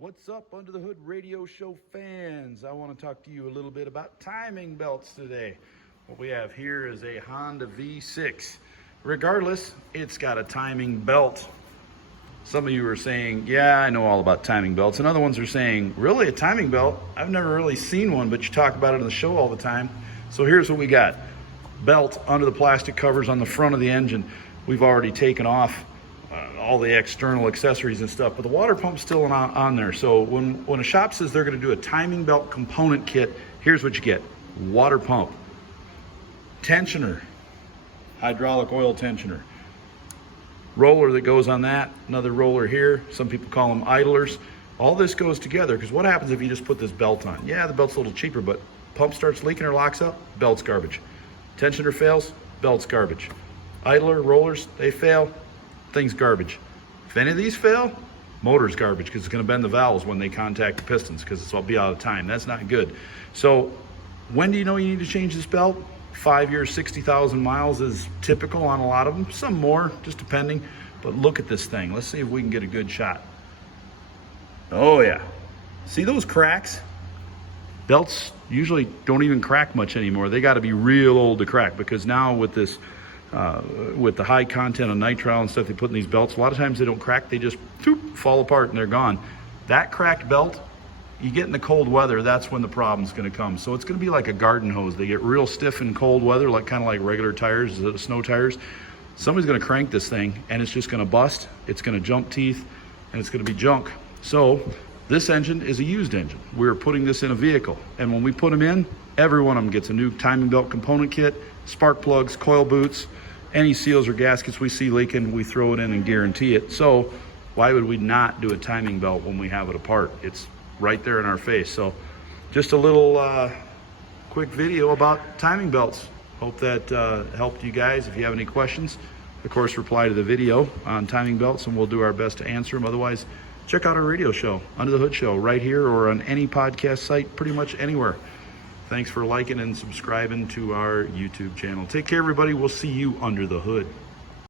What's up, Under the Hood Radio Show fans? I want to talk to you a little bit about timing belts today. What we have here is a Honda V6. Regardless, it's got a timing belt. Some of you are saying, yeah, I know all about timing belts. And other ones are saying, really, a timing belt? I've never really seen one, but you talk about it on the show all the time. So here's what we got. Belt under the plastic covers on the front of the engine. We've already taken off all the external accessories and stuff, but the water pump's still on there. So when a shop says they're going to do a timing belt component kit, here's what you get. Water pump, tensioner, hydraulic oil tensioner, roller that goes on that, another roller here. Some people call them idlers. All this goes together because what happens if you just put this belt on? Yeah, the belt's a little cheaper, but pump starts leaking or locks up, belt's garbage. Tensioner fails, belt's garbage. Idler, rollers, they fail, thing's garbage. If any of these fail, motor's garbage because it's going to bend the valves when they contact the pistons because it'll be out of time. That's not good. So when do you know you need to change this belt? 5 years, 60,000 miles is typical on a lot of them. Some more, just depending. But look at this thing. Let's see if we can get a good shot. Oh yeah. See those cracks? Belts usually don't even crack much anymore. They got to be real old to crack because now with this with the high content of nitrile and stuff they put in these belts, a lot of times they don't crack, they just fall apart and they're gone. That cracked belt, you get in the cold weather, that's when the problem's going to come. So it's going to be like a garden hose. They get real stiff in cold weather, like kind of like regular tires, snow tires. Somebody's going to crank this thing and it's just going to bust, it's going to jump teeth, and it's going to be junk. So this engine is a used engine. We're putting this in a vehicle, and when we put them in, every one of them gets a new timing belt component kit, spark plugs, coil boots, any seals or gaskets we see leaking, we throw it in and guarantee it. So why would we not do a timing belt when we have it apart? It's right there in our face. So just a little quick video about timing belts. Hope that helped you guys. If you have any questions, of course, reply to the video on timing belts and we'll do our best to answer them. Otherwise, check out our radio show, Under the Hood Show, right here or on any podcast site, pretty much anywhere. Thanks for liking and subscribing to our YouTube channel. Take care, everybody. We'll see you under the hood.